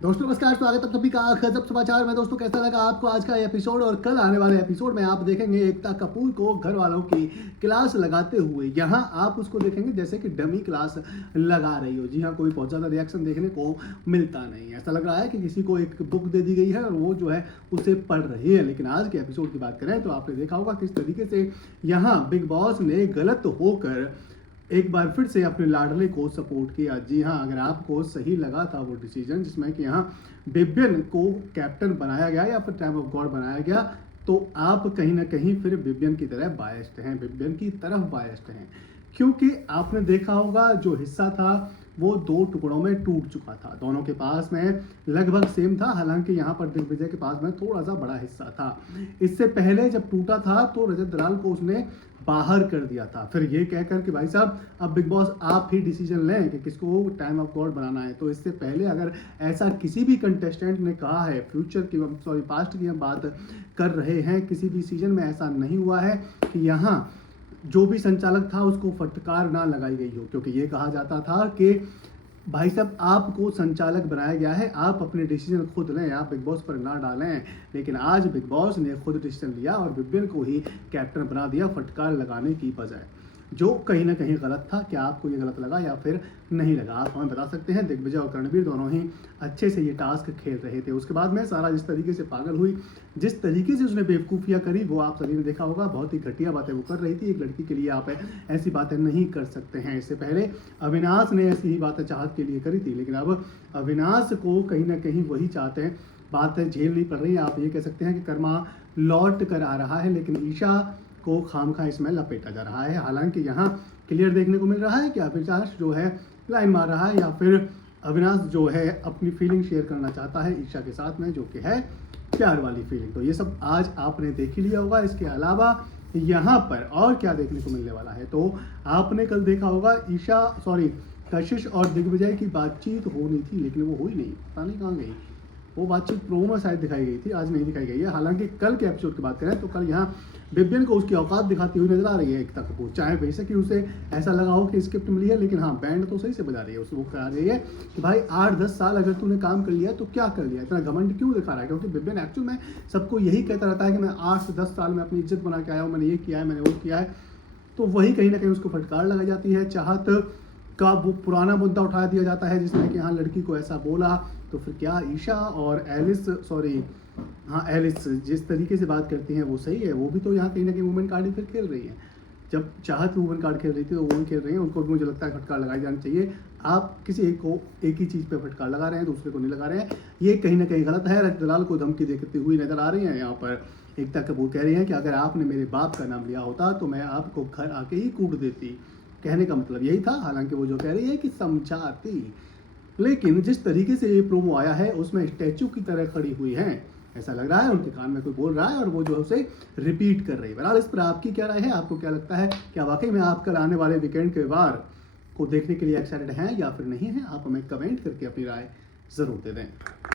दोस्तों नमस्कार, स्वागत है सभी का गजब समाचार में। दोस्तों कैसा लगा आपको आज का एपिसोड? और कल आने वाले एपिसोड में आप देखेंगे एकता कपूर को घर वालों की क्लास लगाते हुए। यहाँ आप उसको देखेंगे जैसे कि डमी क्लास लगा रही हो। जी हाँ, कोई बहुत ज़्यादा रिएक्शन देखने को मिलता नहीं। ऐसा लग रहा है कि किसी को एक बुक दे दी गई है और वो जो है उसे पढ़ रही है। लेकिन आज के एपिसोड की बात करें तो आपने देखा होगा किस तरीके से यहाँ बिग बॉस ने गलत होकर एक बार फिर से अपने लाडले को सपोर्ट किया। जी हाँ, अगर आपको सही लगा था वो डिसीजन जिसमें कि यहाँ बिबियन को कैप्टन बनाया गया या फिर टाइम ऑफ गॉड बनाया गया, तो आप कहीं ना कहीं फिर बिबियन की तरह बायस्ड हैं, बिबियन की तरफ बायस्ड हैं। क्योंकि आपने देखा होगा जो हिस्सा था वो दो टुकड़ों में टूट चुका था। दोनों के पास में लगभग सेम था, हालांकि यहाँ पर दिग्विजय के पास में थोड़ा सा बड़ा हिस्सा था। इससे पहले जब टूटा था तो रजत दलाल को उसने बाहर कर दिया था, फिर ये कहकर कि भाई साहब अब बिग बॉस आप ही डिसीजन लें कि किसको टाइम ऑफ गॉड बनाना है। तो इससे पहले अगर ऐसा किसी भी कंटेस्टेंट ने कहा है, फ्यूचर की पास्ट की हम बात कर रहे हैं, किसी भी सीजन में ऐसा नहीं हुआ है कि यहाँ जो भी संचालक था उसको फटकार ना लगाई गई हो। क्योंकि ये कहा जाता था कि भाई साहब आपको संचालक बनाया गया है, आप अपने डिसीजन खुद लें, आप बिग बॉस पर ना डालें। लेकिन आज बिग बॉस ने खुद डिसीजन लिया और बिबिन को ही कैप्टन बना दिया फटकार लगाने की बजाय, जो कहीं ना कहीं गलत था। क्या आपको ये गलत लगा या फिर नहीं लगा, आप हमें बता सकते हैं। दिग्विजय और रणबीर दोनों ही अच्छे से ये टास्क खेल रहे थे। उसके बाद में सारा जिस तरीके से पागल हुई, जिस तरीके से उसने बेवकूफ़ियाँ करी, वो आप सभी ने देखा होगा। बहुत ही घटिया बातें वो कर रही थी। एक लड़की के लिए आप ऐसी बातें नहीं कर सकते हैं। इससे पहले अविनाश ने ऐसी ही बातें चाहत के लिए करी थी, लेकिन अब अविनाश को कहीं ना कहीं वही चाहते हैं, बातें झेलनी पड़ रही है। आप ये कह सकते हैं कि कर्मा लौट कर आ रहा है, लेकिन ईशा को खामखा इसमें लपेटा जा रहा है। हालांकि यहाँ क्लियर देखने को मिल रहा है कि अविनाश जो है लाइन मार रहा है या फिर अविनाश जो है अपनी फीलिंग शेयर करना चाहता है ईशा के साथ में, जो कि है प्यार वाली फीलिंग। तो ये सब आज आपने देख ही लिया होगा। इसके अलावा यहाँ पर और क्या देखने को मिलने वाला है, तो आपने कल देखा होगा कशिश और दिग्विजय की बातचीत होनी थी, लेकिन वो हुई नहीं, पता नहीं कहाँ गई। वो बातचीत प्रोमो में शायद दिखाई गई थी, आज नहीं दिखाई गई है। हालांकि कल के एपिसोड की बात करें तो कल यहाँ बिबियन को उसकी औकात दिखाती हुई नजर आ रही है एकता कपूर। चाहे बेशक उसे ऐसा लगा हो कि स्क्रिप्ट मिली है, लेकिन हाँ बैंड तो सही से बजा रही है। उसको कहा रही है कि भाई 8-10 साल अगर तूने काम कर लिया तो क्या कर लिया, इतना घमंड क्यों दिखा रहा है। क्योंकि बिबियन एक्चुअल में सबको यही कहता रहता है कि मैं 8 से 10 साल में अपनी इज्जत बना के आया हूँ, मैंने ये किया है, मैंने वो किया है। तो वही कहीं ना कहीं उसको फटकार लगाई जाती है। चाहत का वो पुराना मुद्दा उठा दिया जाता है जिसमें कि हाँ लड़की को ऐसा बोला, तो फिर क्या ईशा और एलिस जिस तरीके से बात करती हैं वो सही है। वो भी तो यहाँ कहीं ना कहीं वुमेन कार्ड ही फिर खेल रही हैं। जब चाहत वुमेन कार्ड खेल रही थी तो वुमेन खेल रही हैं, उनको भी मुझे लगता है फटकार लगाई जानी चाहिए। आप किसी एक को एक ही चीज़ पे फटकार लगा रहे हैं, दूसरे को नहीं लगा रहे हैं, ये कहीं ना कहीं गलत है। रजत दलाल को धमकी देती हुई नजर आ रही हैं। यहाँ पर एकता कपूर कह रही हैं कि अगर आपने मेरे बाप का नाम लिया होता तो मैं आपको घर आके ही कूट देती। कहने का मतलब यही था। हालांकि वो जो कह रही है कि समझाती, लेकिन जिस तरीके से ये प्रोमो आया है उसमें स्टैचू की तरह खड़ी हुई हैं। ऐसा लग रहा है उनके कान में कोई बोल रहा है और वो जो है उसे रिपीट कर रही है। बहरहाल इस पर आपकी क्या राय है? आपको क्या लगता है, क्या वाकई में आप कल आने वाले वीकेंड के वार को देखने के लिए एक्साइटेड हैं या फिर नहीं हैं? आप हमें कमेंट करके अपनी राय ज़रूर दे दें।